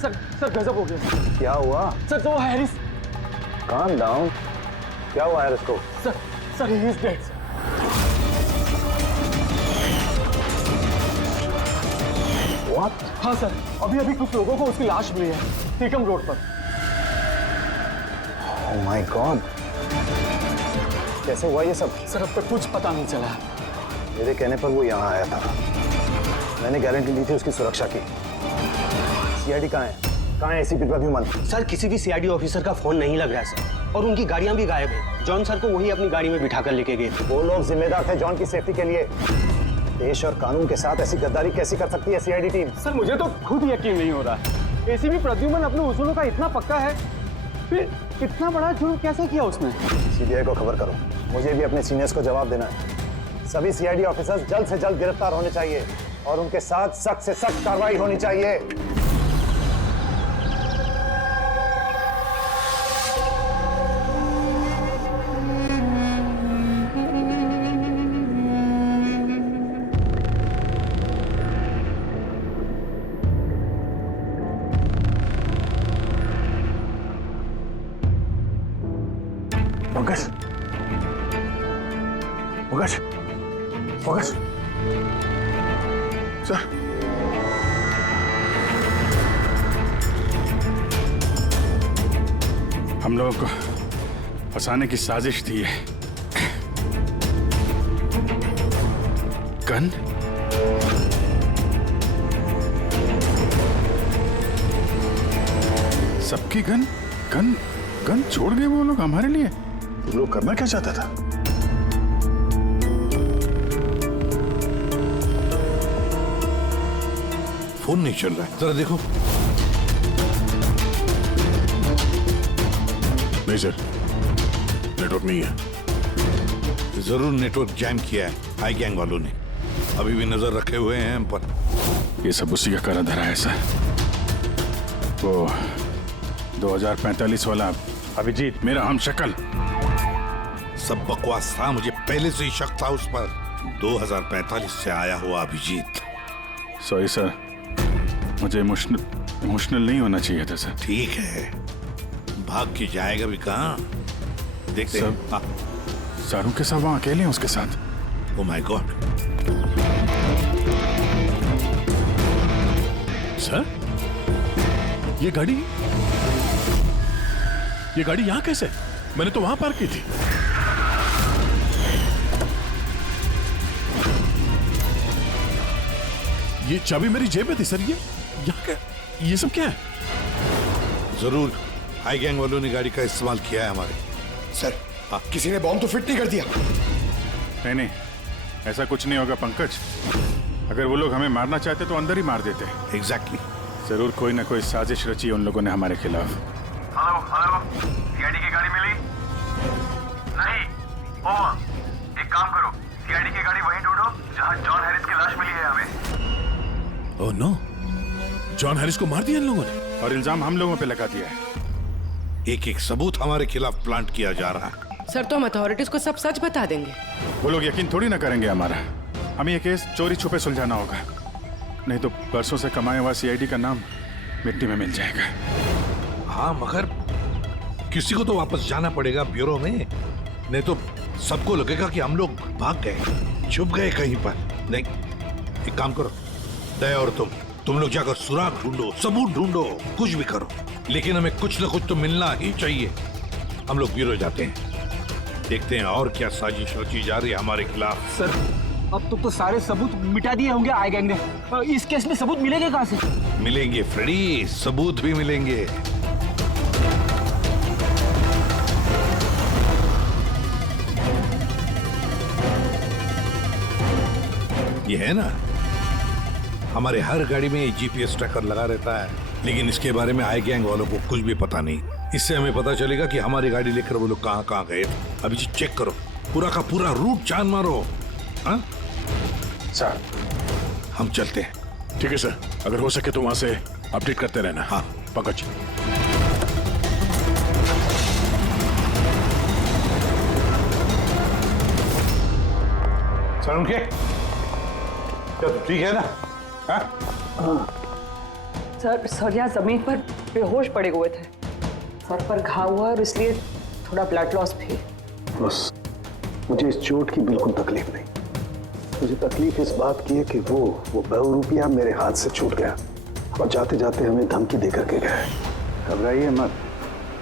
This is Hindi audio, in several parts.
सर गजब हो गया। क्या हुआ? सर तो हैरिस। Calm down. क्या हुआ हैरिस को? Sir he is dead. What? हाँ सर, अभी कुछ लोगों को उसकी लाश मिली है टीकम रोड पर। ओह माय गॉड, कैसे हुआ ये सब? सर अब तक कुछ पता नहीं चला। मेरे कहने पर वो यहाँ आया था, मैंने गारंटी ली थी उसकी सुरक्षा की। सीआईडी कहाँ है? कहाँ है एसीपी प्रद्युमन? सर किसी भी सीआईडी ऑफिसर का फोन नहीं लग रहा है सर, और उनकी गाड़ियां भी गायब है। जॉन सर को वही अपनी गाड़ी में बिठाकर लेके गए थे। वो लोग जिम्मेदार थे जॉन की सेफ्टी के लिए। देश और कानून के साथ ऐसी गद्दारी कैसी कर सकती है सीआईडी टीम? सर मुझे तो खुद यकीन नहीं हो रहा। एसीपी प्रद्युमन अपने उसूलों का इतना पक्का है, फिर इतना बड़ा जुर्म कैसे किया उसने? सीबीआई को खबर करो, मुझे भी अपने सीनियर्स को जवाब देना है। सभी सीआईडी ऑफिसर्स जल्द से जल्द गिरफ्तार होने चाहिए और उनके साथ सख्त से सख्त कार्रवाई होनी चाहिए। पंकज, पंकज, पंकज, सर, हम लोगों को फंसाने की साजिश थी है। गन? सबकी गन? गन? गन छोड़ गए वो लोग हमारे लिए? वो लोग करना क्या चाहता था? फोन नहीं चल रहा है, जरा देखो। नहीं सर, नेटवर्क नहीं है। जरूर नेटवर्क जैम किया है हाई गैंग वालों ने। अभी भी नजर रखे हुए हैं हम पर। ये सब उसी का करा धरा है सर। वो 2045 वाला अभिजीत, मेरा हम शक्ल। सब बकवास था, मुझे पहले से ही शक था उस पर। 2045 से आया हुआ अभिजीत। सॉरी सर, मुझे इमोशनल नहीं होना चाहिए था सर। ठीक है, भाग के जाएगा भी कहाँ? देखते हैं। सारू के साथ वहाँ अकेले हैं उसके साथ। Oh my God. सर, ये गाड़ी यहाँ कैसे? मैंने तो वहां पार्क की थी। ये चाबी मेरी जेब में थी सर। ये यहाँ क्या? ये सब क्या है? जरूर हाई गैंग वालों ने गाड़ी का इस्तेमाल किया है हमारे। सर, किसी ने बॉम्ब तो फिट नहीं कर दिया? नहीं, ऐसा कुछ नहीं होगा पंकज। अगर वो लोग हमें मारना चाहते तो अंदर ही मार देते। एग्जैक्टली। जरूर कोई ना कोई साजिश रची है उन लोगों ने हमारे खिलाफ। हेलो, सीआईडी की गाड़ी मिली? नहीं। ओवर, एक काम करो, सीआईडी की गाड़ी वहीं ढूंढो जहां जॉन हैरिस की लाश मिली है हमें। ओह नो, जॉन हैरिस को मार दिया इन लोगों ने और इल्जाम हम लोगों पे लगा दिया है। एक एक सबूत हमारे खिलाफ प्लांट किया जा रहा है। सर तो हम अथॉरिटीज को सब सच बता देंगे। वो लोग यकीन थोड़ी ना करेंगे हमारा। हमें ये केस चोरी छुपे सुलझाना होगा, नहीं तो बरसों से कमाया हुआ सीआईडी का नाम मिट्टी में मिल जाएगा। हाँ, मगर किसी को तो वापस जाना पड़ेगा ब्यूरो में, नहीं तो सबको लगेगा कि हम लोग भाग गए, छुप गए कहीं पर। नहीं, एक काम करो, दया और तुम लोग जाकर सुराग ढूंढो, सबूत ढूंढो, कुछ भी करो, लेकिन हमें कुछ न कुछ तो मिलना ही चाहिए। हम लोग ब्यूरो जाते हैं, देखते हैं और क्या साजिश रची जा रही है हमारे खिलाफ। सर, अब तो सारे सबूत मिटा दिए होंगे आई गैंग ने। इस केस में सबूत मिलेंगे कहाँ से? मिलेंगे फ्रेडी, सबूत भी मिलेंगे। ये है ना, हमारे हर गाड़ी में जीपीएस ट्रैकर लगा रहता है, लेकिन इसके बारे में आई गैंग वालों को कुछ भी पता नहीं। इससे हमें पता चलेगा कि हमारी गाड़ी लेकर वो लोग कहाँ कहाँ गए। अभी जी चेक करो, पूरा का पूरा रूट जान मारो। हाँ सर, हम चलते हैं। ठीक है सर, अगर हो सके तो वहां से अपडेट करते रहना। हाँ पंकज। सर, उनके ठीक है ना? हाँ? सर यहाँ जमीन पर बेहोश पड़े हुए थे। सर पर घाव हुआ और इसलिए थोड़ा ब्लड लॉस भी। बस मुझे इस चोट की बिल्कुल तकलीफ नहीं। मुझे तकलीफ इस बात की है कि वो बहुरूपिया मेरे हाथ से छूट गया और जाते जाते हमें धमकी दे करके गए। घबराइए मत,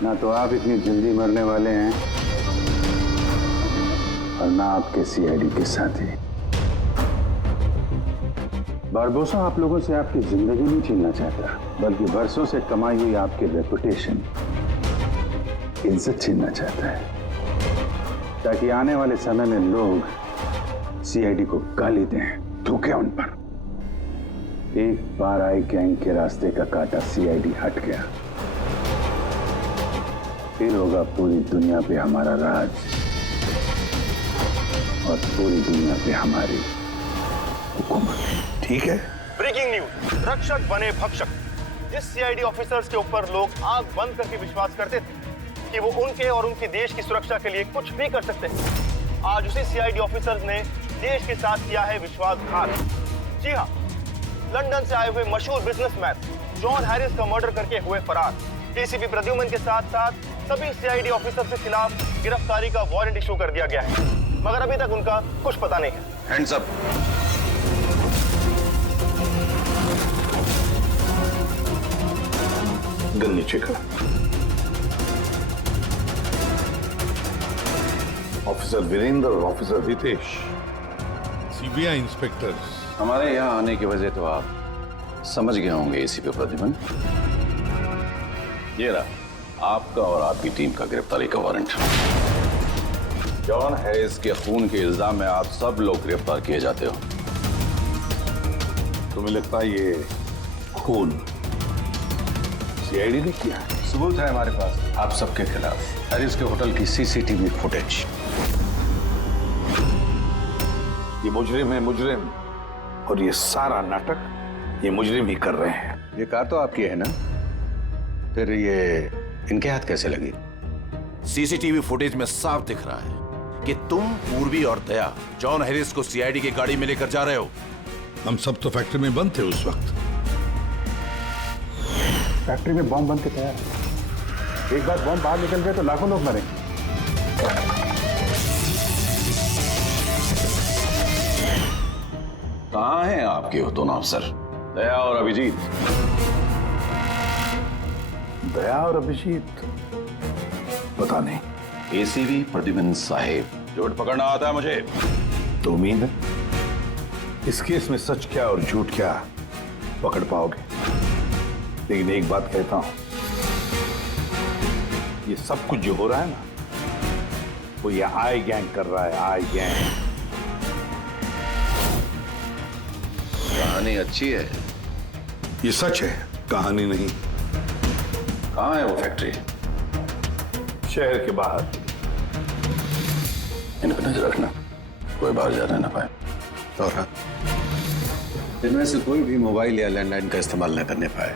ना तो आप इतनी जल्दी मरने वाले हैं और ना आपके सीआईडी के साथी। बारबोसा आप लोगों से आपकी जिंदगी नहीं छीनना चाहता, बल्कि वर्षों से कमाई हुई आपकी रेपुटेशन, इज्जत छीनना चाहता है, ताकि आने वाले समय में लोग सीआईडी को गाली दें, थूकें उन पर। एक बार आई गैंग के रास्ते का कांटा सीआईडी हट गया, फिर होगा पूरी दुनिया पे हमारा राज और पूरी दुनिया पे हमारी हुकूमत। ठीक है। ब्रेकिंग न्यूज, रक्षक बने भक्षक। जिस सीआईडी ऑफिसर्स के ऊपर लोग आंख बंद करके विश्वास करते थे कि वो उनके और उनके देश की सुरक्षा के लिए कुछ भी कर सकते हैं, आज उसी सीआईडी ऑफिसर्स ने देश के साथ किया है विश्वासघात। जी हाँ, लंदन से आए हुए मशहूर बिजनेसमैन जॉन हैरिस का मर्डर करके हुए फरार। एसीपी प्रद्युमन के साथ साथ सभी सीआईडी ऑफिसर्स के खिलाफ गिरफ्तारी का वारंट इशू कर दिया गया है, मगर अभी तक उनका कुछ पता नहीं है। Hands up. गन नीचे कर। ऑफिसर वीरेंद्र और ऑफिसर रितेश, सीबीआई इंस्पेक्टर्स। हमारे यहाँ आने की वजह तो आप समझ गए होंगे एसीपी प्रद्युमन। ये रहा आपका और आपकी टीम का गिरफ्तारी का वारंट। जॉन हैरिस के खून के इल्जाम में आप सब लोग गिरफ्तार किए जाते हो। तुम्हें लगता है ये खून सीआईडी ने किया? सबूत है हमारे पास आप सबके खिलाफ। हैरिस के होटल की सीसीटीवी फुटेज। ये मुजरिम है, मुजरिम, और ये सारा नाटक ये मुजरिम ही कर रहे हैं। ये कार तो आपकी है ना, फिर ये इनके हाथ कैसे लगी? सीसीटीवी फुटेज में साफ दिख रहा है कि तुम, पूर्वी और दया जॉन हैरिस को सीआईडी की गाड़ी में लेकर जा रहे हो। हम सब तो फैक्ट्री में बंद थे उस वक्त। फैक्ट्री में बॉम्ब बन के तैयार है। एक बार बॉम्ब बाहर निकल गए तो लाखों लोग मरेंगे। कहाँ हैं आपके वो दोनों अफसर, दया और अभिजीत? दया और अभिजीत पता नहीं। एसीपी प्रद्युमन साहेब, झूठ पकड़ना आता है मुझे। तो उम्मीद है इस केस में सच क्या और झूठ क्या पकड़ पाओगे। लेकिन एक बात कहता हूं, ये सब कुछ जो हो रहा है ना, वो ये आई गैंग कर रहा है। आई गैंग। कहानी अच्छी है। ये सच है, कहानी नहीं। कहाँ है वो फैक्ट्री? शहर के बाहर। इन पर नजर रखना, कोई बाहर जाने ना पाए। और हाँ, इनमें से कोई भी मोबाइल या लैंडलाइन का इस्तेमाल न करने पाए।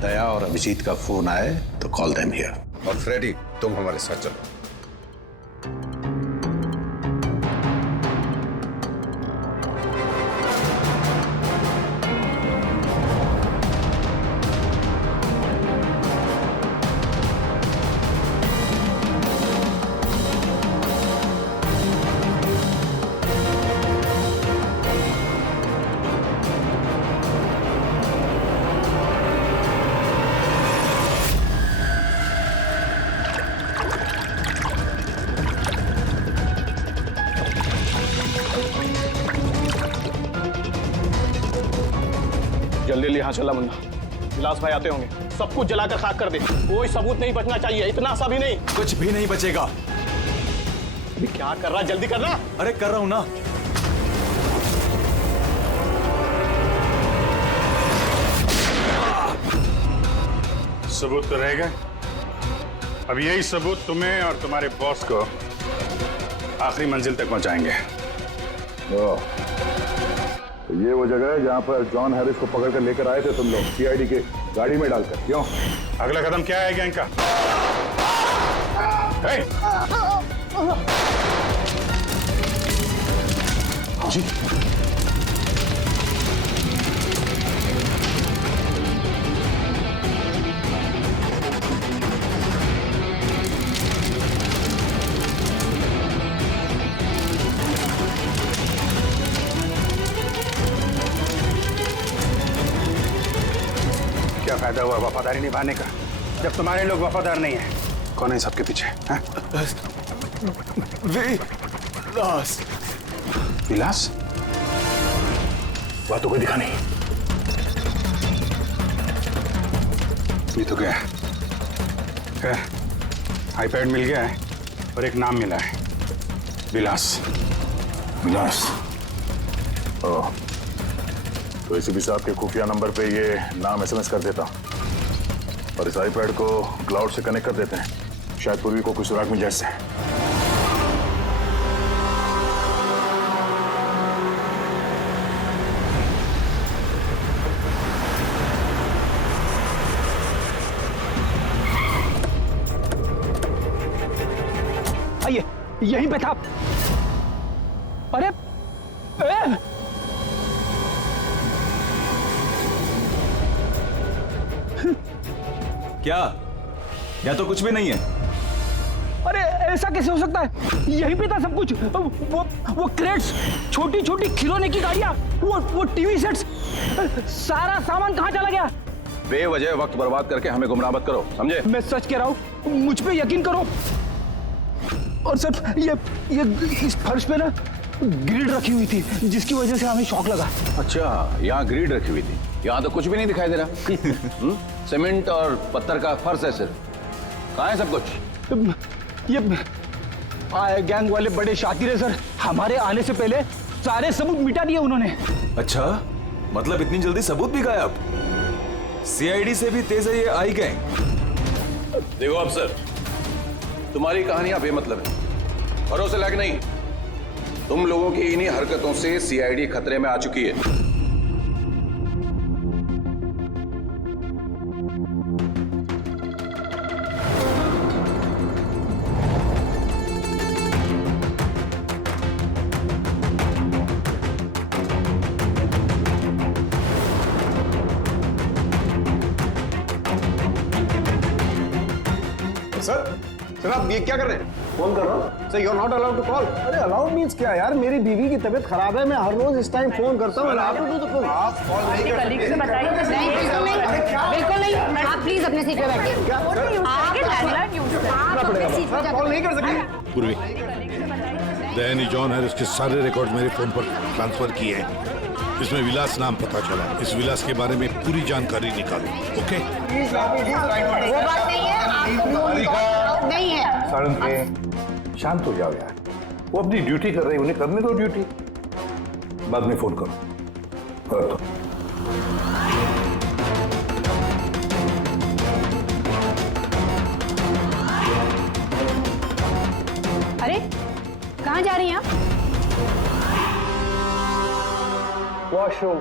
दया और अभिजीत का फोन आए तो कॉल देम हियर। और फ्रेडी, तुम हमारे साथ चलो। जल्दी जल्दी यहाँ चला मुन्ना, विलास भाई आते होंगे। सब कुछ जलाकर खाक कर दे, कोई सबूत नहीं बचना चाहिए। इतना सा भी नहीं। कुछ भी नहीं बचेगा। अभी क्या कर रहा, जल्दी करना। अरे कर रहा हूं ना। सबूत तो रह गए। अब यही सबूत तुम्हें और तुम्हारे बॉस को आखिरी मंजिल तक पहुंचाएंगे। ये वो जगह है जहाँ पर जॉन हैरिस को पकड़ कर लेकर आए थे तुम लोग, सीआईडी के गाड़ी में डालकर। क्यों? अगला कदम क्या है गैंग का? जी फायदा हुआ वफादारी निभाने का, जब तुम्हारे लोग वफादार नहीं है? कौन है सबके पीछे? हाँ? विलास। विलास? बातों को दिखा नहीं। ये तो गया। आईपैड मिल गया है और एक नाम मिला है, विलास। विलास। ओह, तो एसीपी साहब के खुफिया नंबर पे ये नाम एसएमएस कर देता और इस आईपैड को क्लाउड से कनेक्ट कर देते हैं, शायद पूर्वी को कुछ सुराग मिल जाए इससे। आइए, यहीं पे था। अरे क्या? या तो कुछ भी नहीं है। अरे ऐसा कैसे हो सकता है? यहीं पे था सब कुछ। वो क्रेट्स, छोटी छोटी खिलौने की गाड़ियां, वो टीवी सेट्स, सारा सामान कहाँ चला गया? बेवजह वक्त बर्बाद करके हमें गुमराह मत करो, समझे? मैं सच कह रहा हूँ, मुझ पे यकीन करो। और सर ये इस फर्श पे ना ग्रिड रखी हुई थी, जिसकी वजह से हमें शॉक लगा। अच्छा, यहाँ ग्रिड रखी हुई थी, यहाँ तो कुछ भी नहीं दिखाई दे रहा। सीमेंट और पत्थर का फर्श है सिर्फ। कहाँ है सब कुछ? ये गैंग वाले बड़े शातिर है सर, हमारे आने से पहले सारे सबूत मिटा दिए उन्होंने। अच्छा, मतलब इतनी जल्दी सबूत भी गायब? सीआईडी से भी तेज है ये आई गैंग। देखो अफसर, तुम्हारी कहानियां बेमतलब है, भरोसे लायक नहीं। तुम लोगों की इन्हीं हरकतों से सीआईडी खतरे में आ चुकी है। सर आप ये क्या कर रहे हैं? फोन कर रहा हूँ। Sir you are not allowed to call. अरे अलाउड मीन्स क्या यार? मेरी बीवी की तबीयत खराब है, मैं हर रोज इस टाइम फोन करता हूँ। आप कॉल नहीं कर सकते। बिल्कुल नहीं। आप प्लीज अपने सीट पे बैठिए। कॉल नहीं कर सकते। पूर्वी, दैनी जॉन हैरिस के सारे रिकॉर्ड मेरे फोन पर ट्रांसफर किए हैं। इसमें विलास नाम पता चला। इस विलास के बारे में पूरी जानकारी निकालो। ओके? वो बात नहीं है, नहीं है। सारंग, शांत हो जाओ यार, वो अपनी ड्यूटी कर रहे हैं, उन्हें करने दो ड्यूटी। बाद में फोन करो। अरे कहाँ जा रही हैं आप? वॉशरूम।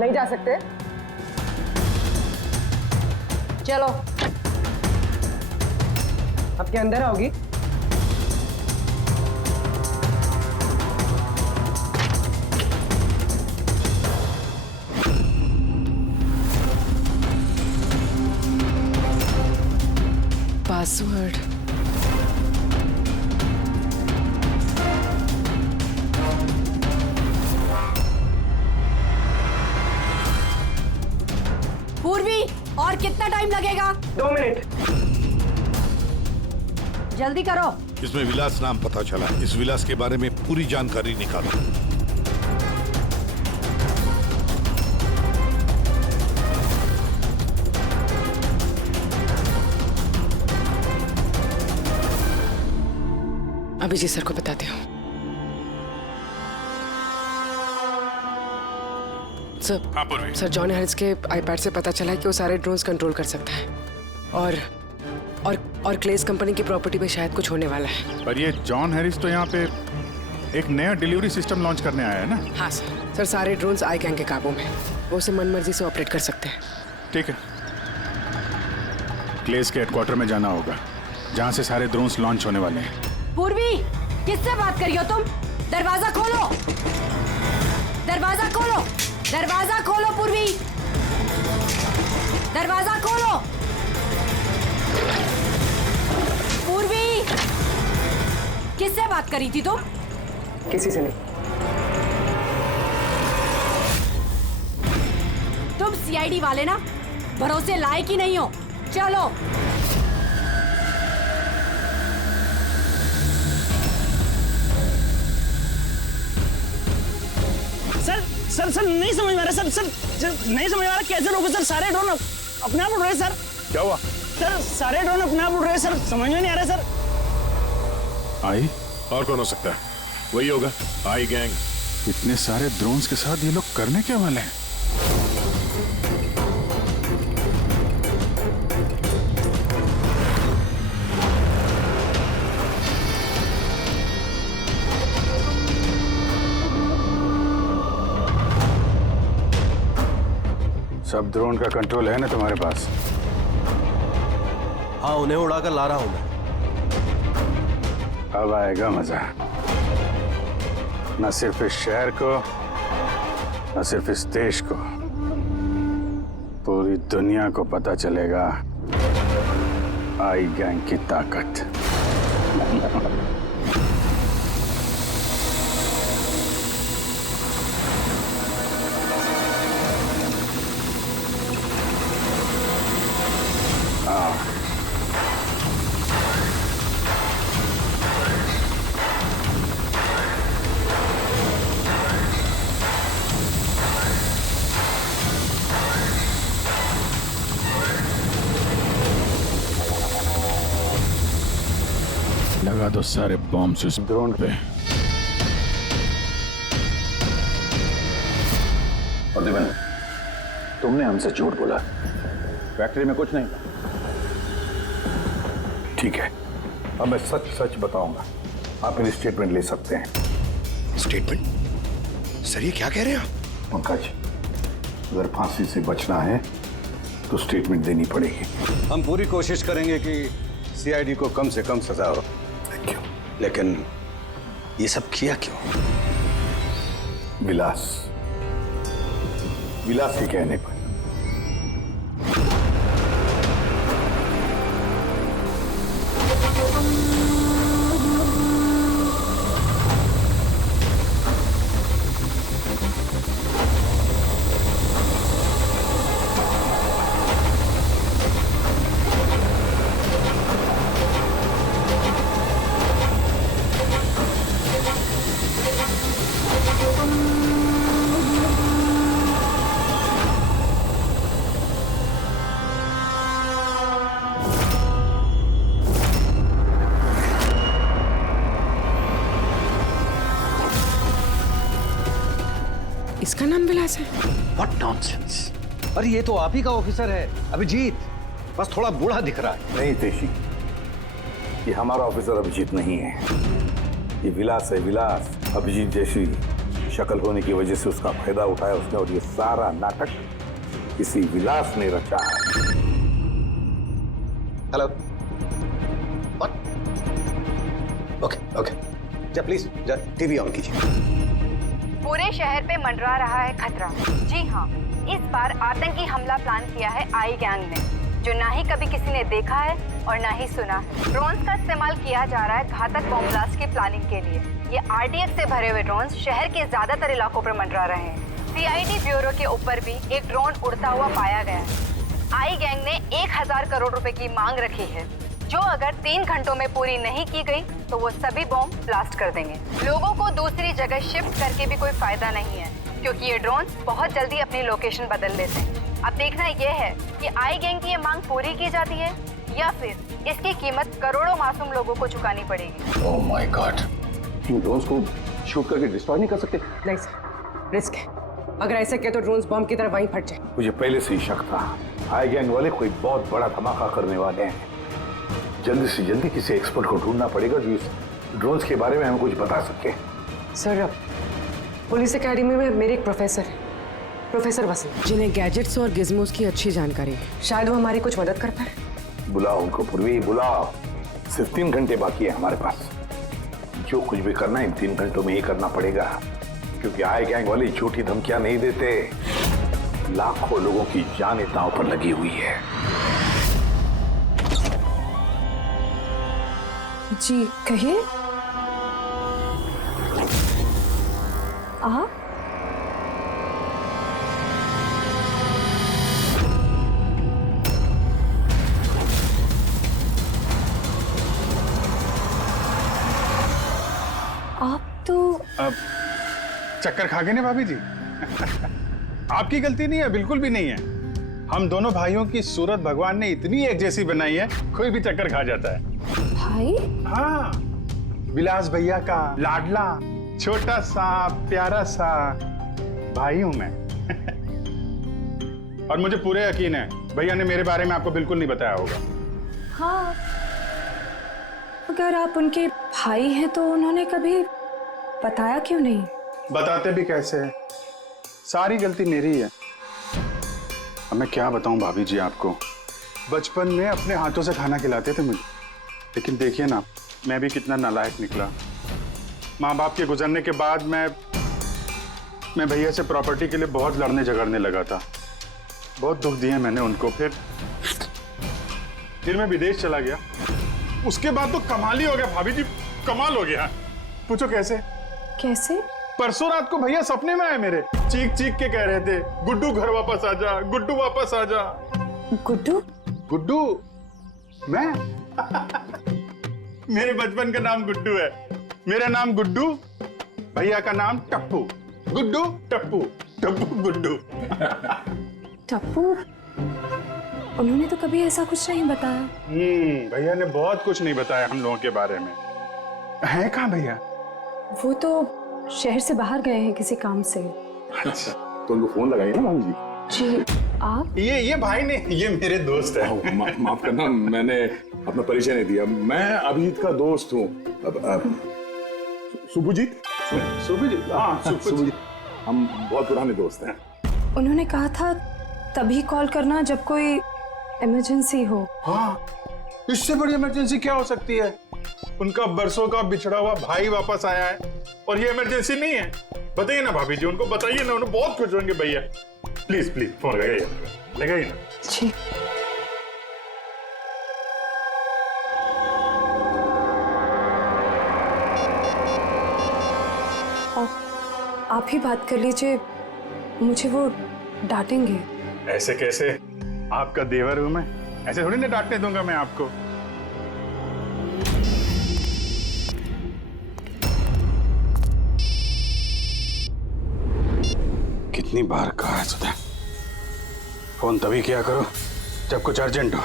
नहीं जा सकते। चलो। आपके अंदर आओगी? पासवर्ड। पूर्वी, और कितना टाइम लगेगा? 2 मिनट। जल्दी करो। इसमें विलास नाम पता चला। इस विलास के बारे में पूरी जानकारी निकालो। अभिजीत सर को बताते हो। सर जॉन हैरिस के आईपैड से पता चला है कि वो सारे ड्रोन्स कंट्रोल कर सकता है और क्लेस कंपनी की प्रॉपर्टी पे शायद कुछ होने वाला है। पर ये जॉन हैरिस तो यहाँ पे एक नया डिलीवरी सिस्टम लॉन्च करने आया है ना? हाँ सर सारे ड्रोन्स आई गैंग के काबू में, वो उसे मनमर्जी से ऑपरेट कर सकते हैं। ठीक है, क्लेस के हेडक्वार्टर में जाना होगा, जहाँ से सारे ड्रोन्स लॉन्च होने वाले हैं। पूर्वी, किससे बात कर रही हो तुम? दरवाजा खोलो, दरवाजा खोलो, दरवाजा खोलो पूर्वी, दरवाजा खोलो। पूर्वी, किससे बात करी थी तुम? किसी से नहीं। तुम सीआईडी वाले ना? भरोसे लायक ही नहीं हो। चलो। सर नहीं समझ में आ रहा सर नहीं समझ में आ रहा कैसे रोको सर। सारे ड्रोन अपने आप उड़ रहे सर। क्या हुआ सर सारे ड्रोन अपने आप उड़ रहे सर, समझ में नहीं आ रहा सर। आई और कौन हो सकता है? वही होगा आई गैंग। इतने सारे ड्रोन्स के साथ ये लोग करने क्या वाले हैं? सब ड्रोन का कंट्रोल है ना तुम्हारे पास? हाँ, उन्हें उड़ाकर ला रहा हूं मैं। अब आएगा मजा। न सिर्फ इस शहर को, न सिर्फ इस देश को, पूरी दुनिया को पता चलेगा आई गैंग की ताकत। लगा दो सारे बॉम्ब्स इस ड्रोन पे। और दिवन, तुमने हमसे झूठ बोला, फैक्ट्री में कुछ नहीं। ठीक है, अब मैं सच सच बताऊंगा। आप इन स्टेटमेंट ले सकते हैं। स्टेटमेंट? सर ये क्या कह रहे हैं आप? पंकज, अगर फांसी से बचना है तो स्टेटमेंट देनी पड़ेगी। हम पूरी कोशिश करेंगे कि सीआईडी को कम से कम सजा हो। क्यों? लेकिन ये सब किया क्यों? विलास के कहने पर। इसका नाम विलास है? What nonsense! अरे ये तो आप ही का ऑफिसर है, अभिजीत। बस थोड़ा बूढ़ा दिख रहा है। नहीं तेशी, ये हमारा ऑफिसर अभिजीत नहीं है, ये विलास है। विलास अभिजीत जैसी शक्ल होने की वजह से उसका फायदा उठाया उसने, और ये सारा नाटक किसी विलास ने रचा है। हेलो। ओके जा प्लीज, जा टीवी ऑन कीजिए। पूरे शहर पे मंडरा रहा है खतरा। जी हाँ, इस बार आतंकी हमला प्लान किया है आई गैंग ने, जो ना ही कभी किसी ने देखा है और ना ही सुना है। ड्रोन्स का इस्तेमाल किया जा रहा है घातक बॉम्ब ब्लास्ट की प्लानिंग के लिए। ये आरडीएक्स से भरे हुए ड्रोन्स शहर के ज्यादातर इलाकों पर मंडरा रहे हैं। सीआईडी ब्यूरो के ऊपर भी एक ड्रोन उड़ता हुआ पाया गया है। आई गैंग ने 1000 करोड़ रुपए की मांग रखी है, जो अगर 3 घंटों में पूरी नहीं की गई तो वो सभी बॉम्ब ब्लास्ट कर देंगे। लोगों को दूसरी जगह शिफ्ट करके भी कोई फायदा नहीं है, क्योंकि ये ड्रोन बहुत जल्दी अपनी लोकेशन बदल लेते हैं। अब देखना ये है कि आई गैंग की ये मांग पूरी की जाती है या फिर इसकी कीमत करोड़ों मासूम लोगों को चुकानी पड़ेगी। Oh my God, in drones को शूट करके डिस्ट्रॉय नहीं कर सकते? नहीं सर, रिस्क है। अगर ऐसे किया तो ड्रोन्स बॉम्ब की तरह वहीं फट जाए। मुझे पहले से ही शक था, आई गैंग वाले कोई बहुत बड़ा धमाका करने वाले हैं। जल्दी से जल्दी किसी एक्सपर्ट को ढूंढना पड़ेगा जो इस ड्रोन्स के बारे में हमें कुछ बता सके। सर, पुलिस एकेडमी में मेरे एक प्रोफेसर है, प्रोफेसर वसीम, जिन्हें गैजेट्स और गिज़मोस की अच्छी जानकारी है। शायद वो हमारी कुछ मदद कर पाए। बुलाओ उनको पूर्वी, बुलाओ। सिर्फ 3 घंटे बाकी है हमारे पास। जो कुछ भी करना है इन 3 घंटों में ही करना पड़ेगा, क्योंकि आई गैंग वाले झूठी धमकियां नहीं देते। लाखों लोगों की जान दांव पर लगी हुई है। जी कहिए। चक्कर खा गए ना भाभी जी। आपकी गलती नहीं है, बिल्कुल भी नहीं है। हम दोनों भाइयों की सूरत भगवान ने इतनी एक जैसी बनाई है, कोई भी चक्कर खा जाता है। भाई? हाँ, विलास भैया का लाडला छोटा सा प्यारा सा भाई हूं मैं। और मुझे पूरे यकीन है भैया ने मेरे बारे में आपको बिल्कुल नहीं बताया होगा। हाँ, अगर आप उनके भाई हैं तो उन्होंने कभी बताया क्यों नहीं? बताते भी कैसे है, सारी गलती मेरी है। अब मैं क्या बताऊं भाभी जी आपको, बचपन में अपने हाथों से खाना खिलाते थे मुझे, लेकिन देखिए ना मैं भी कितना नालायक निकला। माँ बाप के गुजरने के बाद मैं भैया से प्रॉपर्टी के लिए बहुत लड़ने झगड़ने लगा था। बहुत दुख दिए मैंने उनको। फिर मैं विदेश चला गया। उसके बाद तो कमाल ही हो गया भाभी जी, कमाल हो गया। पूछो कैसे? कैसे? परसों रात को भैया सपने में आए मेरे, चीख चीख के कह रहे थे, गुड्डू घर वापस आ जा, गुड्डू वापस आ जा। गुड्डू? गुड्डू? मैं? मेरे बचपन का नाम गुड्डू है। मेरा नाम गुड्डू, भैया का नाम टप्पू। गुड्डू टप्पू, टप्पू गुड्डू। टप्पू? उन्होंने तो कभी ऐसा कुछ नहीं बताया। भैया ने बहुत कुछ नहीं बताया हम लोगों के बारे में। है कहाँ भैया? वो तो शहर से बाहर गए हैं किसी काम से। अच्छा, तो उनको फोन लगाइए ना भाभी जी। जी, आप? ये भाई ने, ये मेरे दोस्त है। माफ करना, मैंने अपना परिचय नहीं दिया। मैं अभिजीत का दोस्त हूँ। सुभजीत? सुभजीत? हाँ, सुभजीत। हम बहुत पुराने दोस्त हैं। उन्होंने कहा था तभी कॉल करना जब कोई इमरजेंसी हो। हाँ, इससे बड़ी इमरजेंसी क्या हो सकती है? उनका बरसों का बिछड़ा हुआ भाई वापस आया है और ये इमरजेंसी नहीं है। बताइए ना भाभी जी, उनको बताइए ना, उन्हें बहुत खुश होंगे भैया। प्लीज प्लीज फोन लगाइए ना। जी। आप ही बात कर लीजिए, मुझे वो डांटेंगे। ऐसे कैसे? आपका देवर हूं मैं, ऐसे थोड़ी ना डांटने दूंगा मैं आपको। कितनी बार कहा है सुधा, फोन तभी किया करो जब कुछ अर्जेंट हो।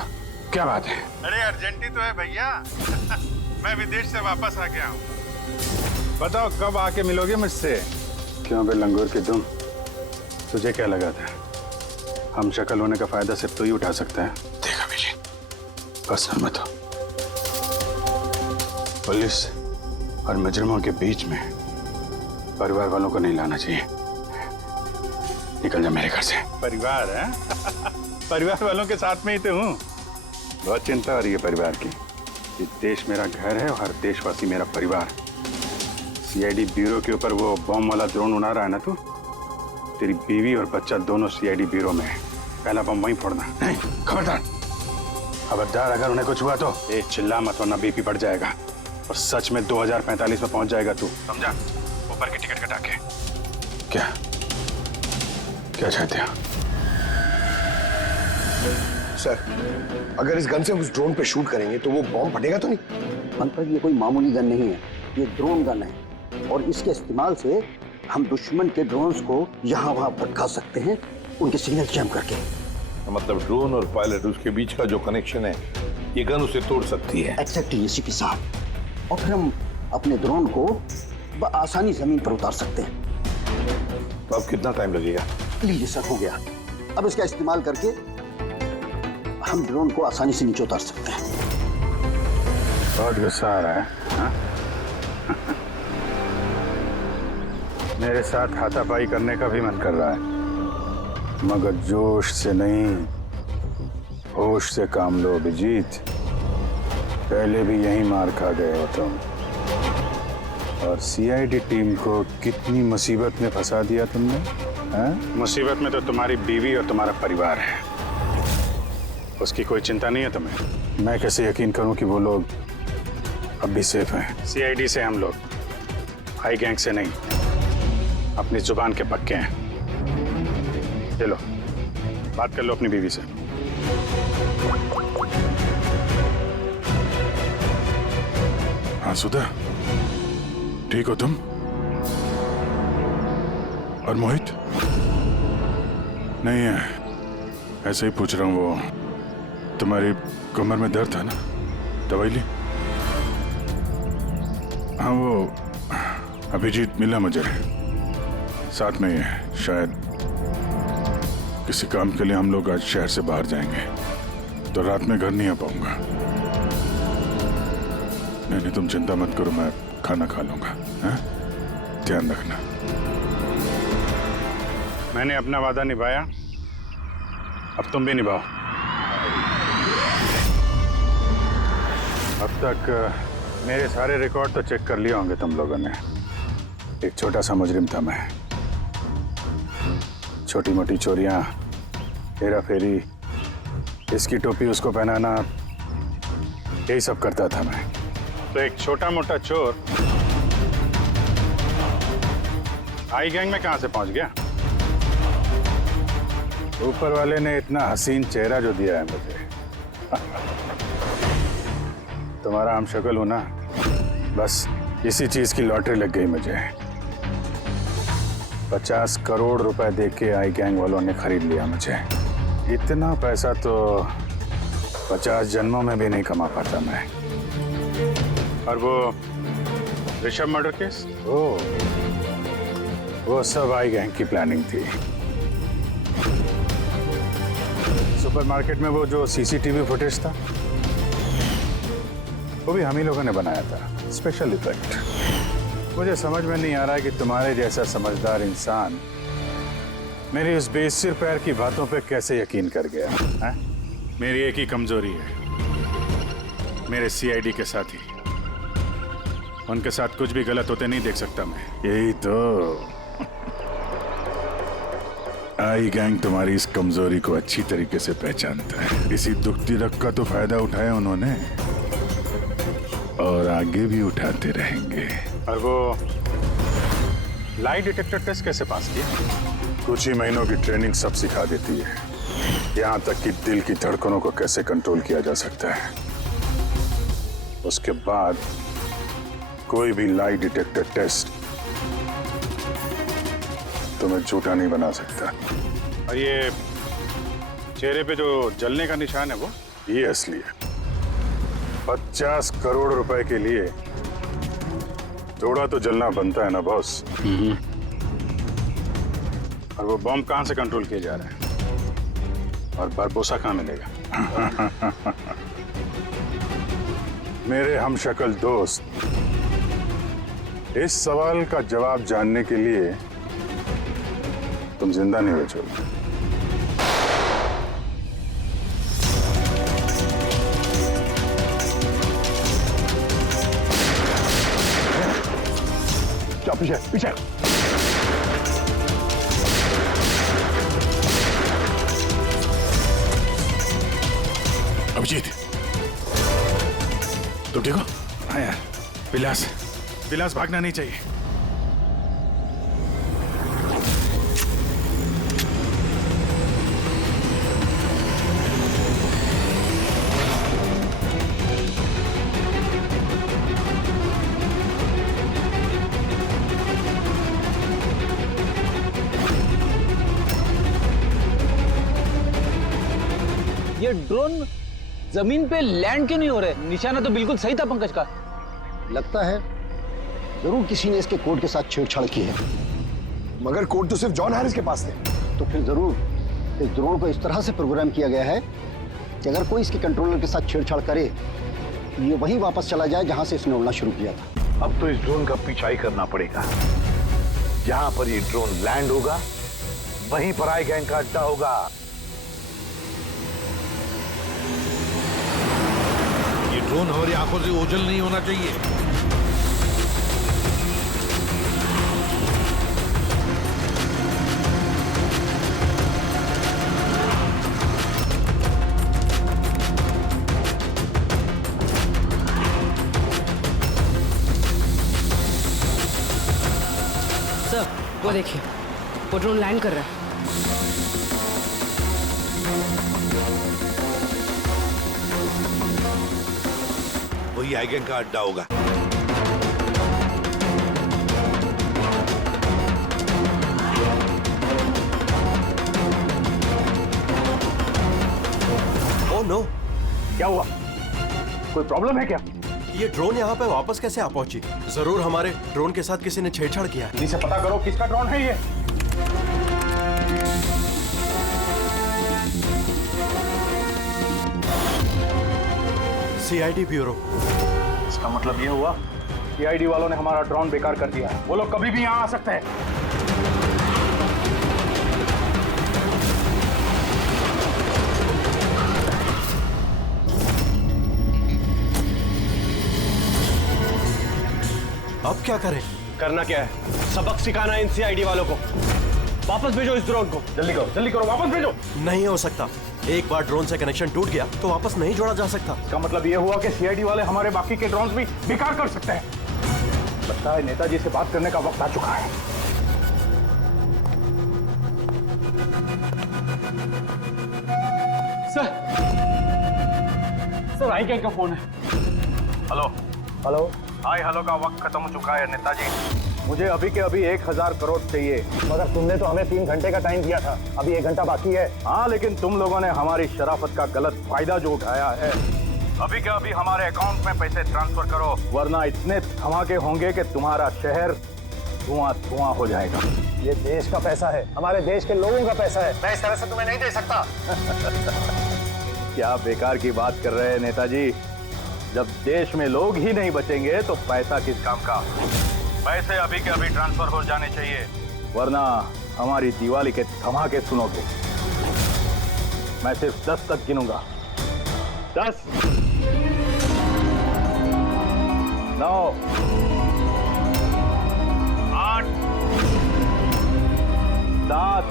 क्या बात है? अरे अर्जेंट ही तो है भैया। मैं विदेश से वापस आ गया हूँ। बताओ कब आके मिलोगे मुझसे? क्यों बे लंगूर की तुम, तुझे क्या लगा था हम शक्ल होने का फायदा सिर्फ तो ही उठा सकता है? देखा मिली, पर्सनल मत हो। पुलिस और मुजरिमों के बीच में परिवार वालों को नहीं लाना चाहिए। निकल जा मेरे घर से। परिवार है? परिवार वालों के साथ में ही तो हूँ। बहुत चिंता हो रही है परिवार की। ये देश मेरा घर है और हर देशवासी मेरा परिवार। सीआईडी ब्यूरो के ऊपर वो बॉम्ब वाला ड्रोन उड़ा रहा है ना तू, तेरी बीवी और बच्चा दोनों सीआईडी ब्यूरो में है। पहला बम वहीं फोड़ना। नहीं, खबरदार खबरदार, अगर उन्हें कुछ हुआ तो चिल्ला मत वरना बीपी बढ़ जाएगा और सच में 2045 में पहुंच जाएगा तू, समझा? ऊपर की टिकट कटा के। क्या क्या चाहते हो? सर, अगर इस गन से उस ड्रोन पे शूट करेंगे तो वो बॉम्ब फटेगा तो नहीं? पंकज, ये कोई मामूली गन नहीं है, ये ड्रोन गन है और इसके इस्तेमाल से हम दुश्मन के ड्रोन्स को यहाँ वहाँ भटका सकते हैं, उनके सिग्नल जैम करके। मतलब ड्रोन और पायलट, उसके बीच का जो कनेक्शन है, ये गन उसे तोड़ सकती है। एक्जैक्टली इसी के साथ। और फिर हम अपने ड्रोन को आसानी जमीन पर उतार सकते हैं। तो अब कितना टाइम लगेगा? लीजिए सर, हो गया। अब इसका इस्तेमाल करके हम ड्रोन को आसानी से नीचे उतार सकते हैं। बहुत गुस्सा आ रहा है हा? मेरे साथ हाथापाई करने का भी मन कर रहा है, मगर जोश से नहीं, होश से काम लो अभिजीत। पहले भी यही मार खा गए हो तुम, और सीआईडी टीम को कितनी मुसीबत में फंसा दिया तुमने। हाँ? मुसीबत में तो तुम्हारी बीवी और तुम्हारा परिवार है, उसकी कोई चिंता नहीं है तुम्हें। मैं कैसे यकीन करूं कि वो लोग अब भी सेफ हैं? सीआईडी से हम लोग, हाई गैंग से नहीं, अपनी जुबान के पक्के हैं। चलो बात कर लो अपनी बीवी से। हाँ सुधा, ठीक हो तुम? और मोहित? नहीं है, ऐसे ही पूछ रहा हूँ। वो तुम्हारी कमर में दर्द था ना, दवाई ली? हाँ, वो अभिजीत मिला मुझे, साथ में ही है। शायद किसी काम के लिए हम लोग आज शहर से बाहर जाएंगे, तो रात में घर नहीं आ पाऊंगा। नहीं, तुम चिंता मत करो, मैं खाना खा लूंगा। हाँ? ध्यान रखना। मैंने अपना वादा निभाया, अब तुम भी निभाओ। अब तक मेरे सारे रिकॉर्ड तो चेक कर लिए होंगे तुम लोगों ने। एक छोटा सा मुजरिम था मैं। छोटी मोटी चोरियां, हेरा फेरी, इसकी टोपी उसको पहनाना, यही सब करता था मैं। तो एक छोटा मोटा चोर आई गैंग में कहां से पहुंच गया? ऊपर वाले ने इतना हसीन चेहरा जो दिया है मुझे। तुम्हारा हम शक्ल हो ना, बस इसी चीज की लॉटरी लग गई मुझे। 50 करोड़ रुपए देके आई गैंग वालों ने खरीद लिया मुझे। इतना पैसा तो 50 जन्मों में भी नहीं कमा पाता मैं। और वो ऋषभ मर्डर केस, वो सब आई गैंग की प्लानिंग थी। सुपरमार्केट में वो जो सीसीटीवी फुटेज था, वो भी हम ही लोगों ने बनाया था, स्पेशल इफेक्ट। मुझे समझ में नहीं आ रहा है कि तुम्हारे जैसा समझदार इंसान मेरी उस बेसिर पैर की बातों पे कैसे यकीन कर गया है? मेरी एक ही कमजोरी है, मेरे सीआईडी के साथी। उनके साथ कुछ भी गलत होते नहीं देख सकता मैं। यही तो आई गैंग तुम्हारी इस कमजोरी को अच्छी तरीके से पहचानता है। इसी दुखती रग का तो फायदा उठाया उन्होंने, और आगे भी उठाते रहेंगे। और वो लाई डिटेक्टर टेस्ट कैसे पास किया? कुछ ही महीनों की ट्रेनिंग सब सिखा देती है, यहाँ तक कि दिल की धड़कनों को कैसे कंट्रोल किया जा सकता है। उसके बाद कोई भी लाई डिटेक्टर टेस्ट तुम्हें झूठा नहीं बना सकता। और ये चेहरे पे जो जलने का निशान है, वो ये असली है। 50 करोड़ रुपए के लिए थोड़ा तो जलना बनता है ना बॉस। और वो बॉम्ब कहां से कंट्रोल किए जा रहे हैं? और बारबोसा कहां मिलेगा? मेरे हमशक्ल दोस्त, इस सवाल का जवाब जानने के लिए तुम जिंदा नहीं बचोगे। पीछे पीछे। अभिजीत, तुम ठीक हो? हाँ यार, विलास भागना नहीं चाहिए। ये ड्रोन जमीन पे लैंड क्यों नहीं हो रहे? निशाना तो बिल्कुल सही था पंकज का। लगता है जरूर किसी ने इसके कोड के साथ छेड़छाड़ की है। मगर कोड तो सिर्फ जॉन हैरिस के पास थे। तो फिर जरूर इस ड्रोन को इस तरह से प्रोग्राम किया गया है कि अगर कोई इसके कंट्रोलर के साथ छेड़छाड़ करे तो ये वहीं वापस चला जाए जहां से इसने उड़ना शुरू किया था। अब तो इस ड्रोन का पीछा ही करना पड़ेगा। जहां पर ये ड्रोन लैंड होगा, वहीं पर आई गैंग का अड्डा होगा। ये ड्रोन हमारी आंखों से ओझल नहीं होना चाहिए। सर, वो देखिए, वो ड्रोन लैंड कर रहा है। वही आई गैंग का अड्डा होगा। हुआ? कोई प्रॉब्लम है क्या? ये ड्रोन यहाँ पे वापस कैसे आ पहुंची? जरूर हमारे ड्रोन के साथ किसी ने छेड़छाड़ किया है। इसे पता करो किसका ड्रोन है ये। CID bureau. इसका मतलब ये हुआ सीआईडी वालों ने हमारा ड्रोन बेकार कर दिया है। वो लोग कभी भी यहाँ आ सकते हैं। अब क्या करें? करना क्या है? सबक सिखाना है इन सीआईडी वालों को। वापस भेजो इस ड्रोन को। जल्दी करो वापस भेजो। नहीं हो सकता। एक बार ड्रोन से कनेक्शन टूट गया तो वापस नहीं जोड़ा जा सकता। इसका मतलब ये हुआ कि सीआईडी वाले हमारे बाकी के ड्रोन्स भी बेकार कर सकते हैं। लगता है नेताजी से बात करने का वक्त आ चुका है। सर आई गैंग का फोन है। हेलो हाय हेलो का वक्त खत्म हो चुका है नेताजी। मुझे अभी के अभी 1000 करोड़ चाहिए। मगर तुमने तो हमें 3 घंटे का टाइम दिया था। अभी 1 घंटा बाकी है। हाँ, लेकिन तुम लोगों ने हमारी शराफत का गलत फायदा जो उठाया है। अभी के अभी हमारे अकाउंट में पैसे ट्रांसफर करो, वरना इतने धमाके होंगे कि तुम्हारा शहर धुआं धुआं हो जाएगा। ये देश का पैसा है, हमारे देश के लोगों का पैसा है। मैं इस तरह से तुम्हें नहीं दे सकता। क्या बेकार की बात कर रहे हैं नेताजी? जब देश में लोग ही नहीं बचेंगे तो पैसा किस काम का? पैसे अभी के अभी ट्रांसफर हो जाने चाहिए, वरना हमारी दिवाली के धमाके सुनोगे। मैं सिर्फ 10 तक गिनूंगा। 10, 9, 8, 7,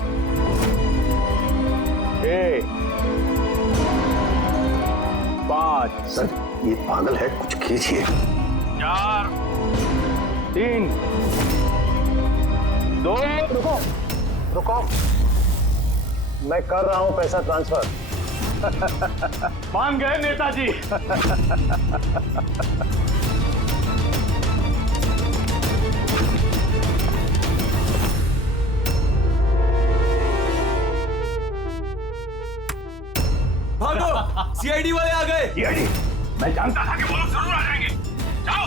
6, 5। सर ये पागल है, कुछ खींचिए। 4, 3, 2। रुको, मैं कर रहा हूं पैसा ट्रांसफर। मान गए नेताजी। भागो, सीआईडी वाले आ गए। सीआईडी? मैं जानता था कि वो लोग जरूर आ जाएंगे। जाओ,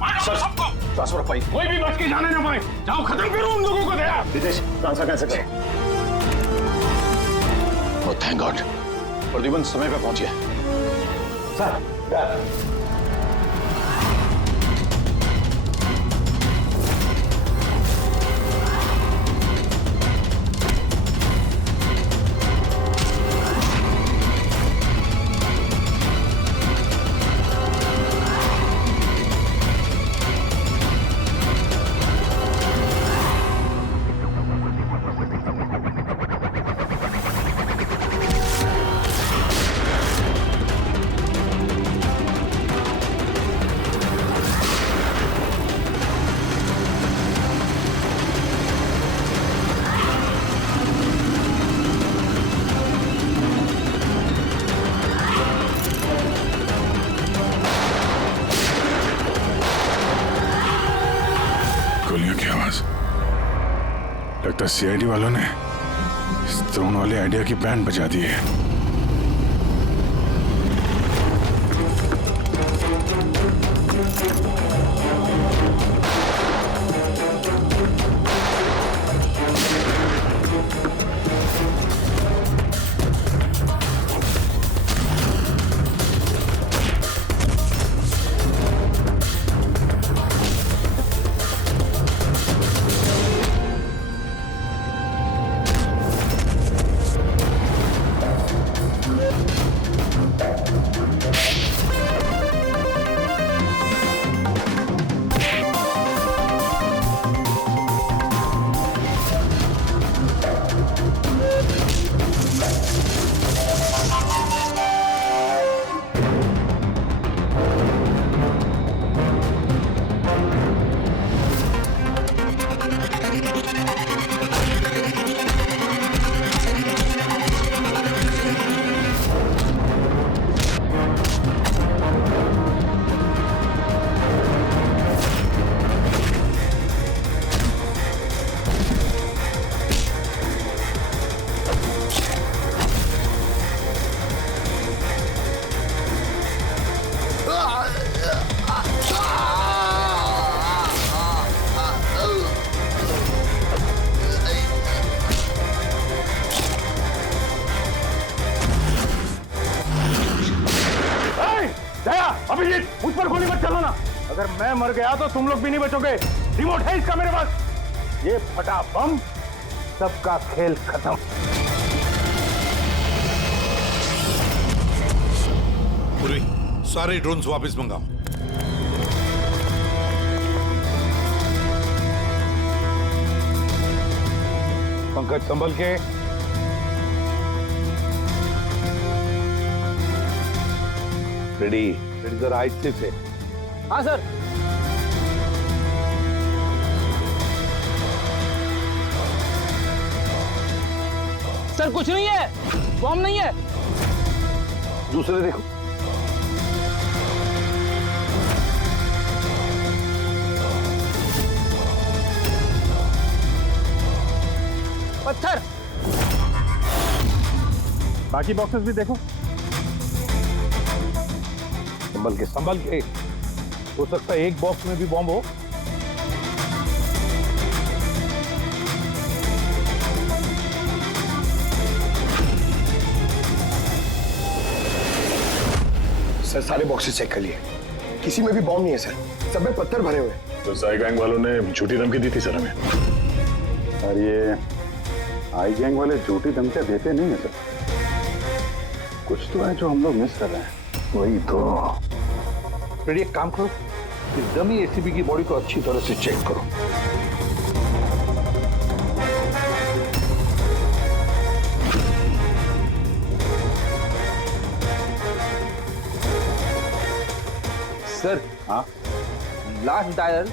मारो सबको। ट्रांसफर पाई। कोई भी बच के जाने ना पाए। जाओ, खत्म करो उन लोगों को। दया विदेश ट्रांसफर कैसे करें? ओह थैंक गॉड, प्रद्युमन समय पे पहुंचे। सर गोलियों की आवाज। लगता है सीआईडी वालों ने इस ड्रोन वाले आइडिया की बैंड बजा दी है। गोली मत चलाना। अगर मैं मर गया तो तुम लोग भी नहीं बचोगे। रिमोट है इसका मेरे पास। ये फटा बम, सबका खेल खत्म। पूरी सारे ड्रोन्स वापस मंगाओ। पंकज संभल के। रेडी जरा आहिस्ते से। हाँ सर। सर कुछ नहीं है, बॉम्ब नहीं है। दूसरे देखो। पत्थर। बाकी बॉक्सेस भी देखो। संभल के। हो सकता है एक बॉक्स में भी बॉम्ब हो। सर सारे बॉक्सेस चेक कर लिए, किसी में भी बॉम्ब नहीं है सर, सब में पत्थर भरे हुए हैं। तो साई गैंग वालों ने झूठी धमकी दी थी सर हमें। और ये आई गैंग वाले झूठी धमकियां देते नहीं है सर। कुछ तो है जो हम लोग मिस कर रहे हैं। वही तो। रेडी, एक काम करो, इस डमी एसीबी की बॉडी को अच्छी तरह से चेक करो। सर हाँ, लास्ट डायल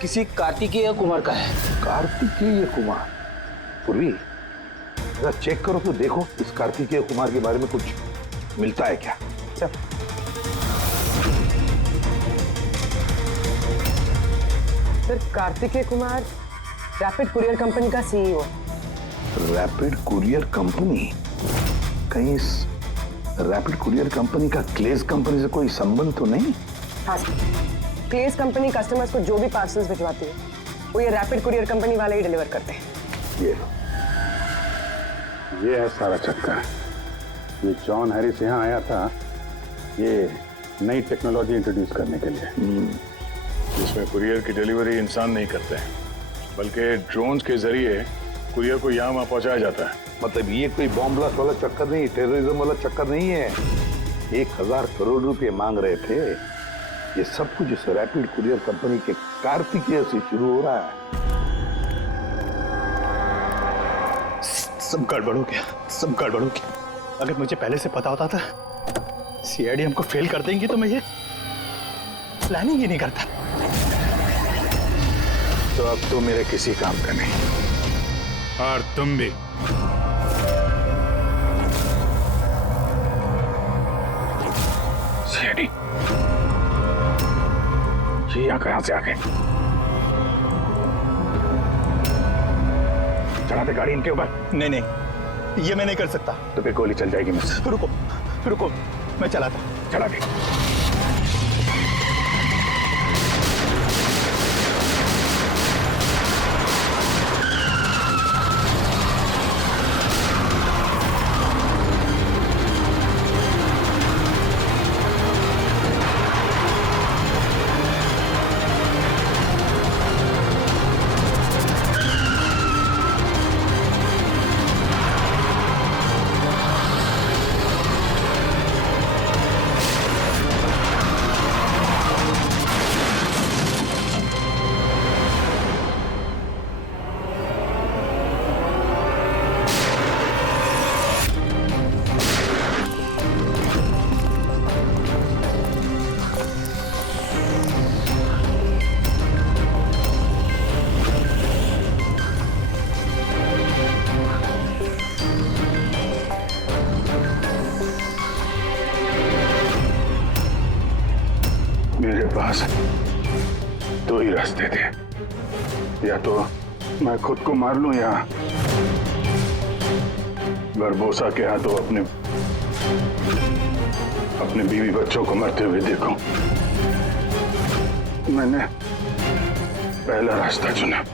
किसी कार्तिकेय कुमार का है। कार्तिकेय कुमार? पूर्वी जरा चेक करो तो देखो इस कार्तिकेय कुमार के बारे में कुछ मिलता है क्या। Sir Kartikeya Kumar rapid courier company का सीईओ। Rapid courier company? कहीं इस रैपिड कुरियर कंपनी का क्लेज कंपनी से कोई संबंध तो नहीं? हाँ सर, क्लेज कंपनी कस्टमर्स को जो भी पार्सल्स भिजवाती है वो ये रैपिड कुरियर कंपनी वाले ही डिलीवर करते हैं। ये है सारा चक्कर। ये जॉन हैरिस यहाँ आया था ये नई टेक्नोलॉजी इंट्रोड्यूस करने के लिए। इसमें कुरियर की डिलीवरी इंसान नहीं करते हैं, बल्कि ड्रोन्स के जरिए कुरियर को यहाँ वहाँ पहुँचाया जाता है। मतलब ये कोई बॉम्ब ब्लास्ट वाला चक्कर नहीं, टेररिज्म वाला चक्कर नहीं है। 1000 करोड़ रुपए मांग रहे थे। ये सब कुछ इस रैपिड कुरियर कंपनी के कार्तिकेय से शुरू हो रहा है। सब गड़बड़ हो गया, सब गड़बड़ हो गया। अगर मुझे पहले से पता होता था सीआईडी हमको फेल कर देंगी तो मैं ये प्लानिंग ही नहीं करता। तो अब तो मेरे किसी काम का नहीं। और तुम भी। सीआईडी ये यहाँ कहां से आ गए? चढ़ा दे गाड़ी इनके ऊपर। नहीं नहीं, ये मैं नहीं कर सकता। तो फिर गोली चल जाएगी मुझसे। रुको रुको, मैं चलाता। चला दे। मेरे पास दो ही रास्ते थे, या तो मैं खुद को मार लूं या बरबोसा के हाथों अपने बीवी बच्चों को मरते हुए देखूं। मैंने पहला रास्ता चुना।